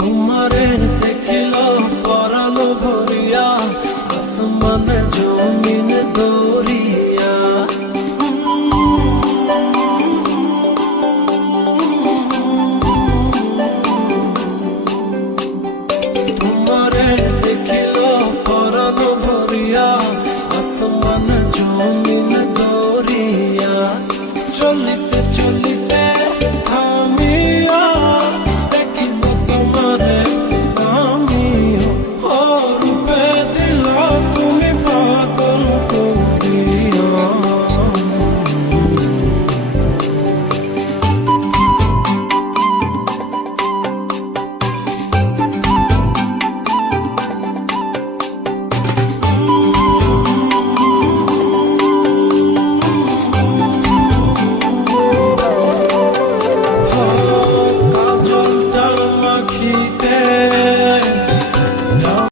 তোমারে দেখিল, পরালো ভরিয়া, আসমানে জমিন দৌড়িয়া তোমারে দেখিল, পরালো ভরিয়া, আসমানে জমিন দৌড়িয়া চলিত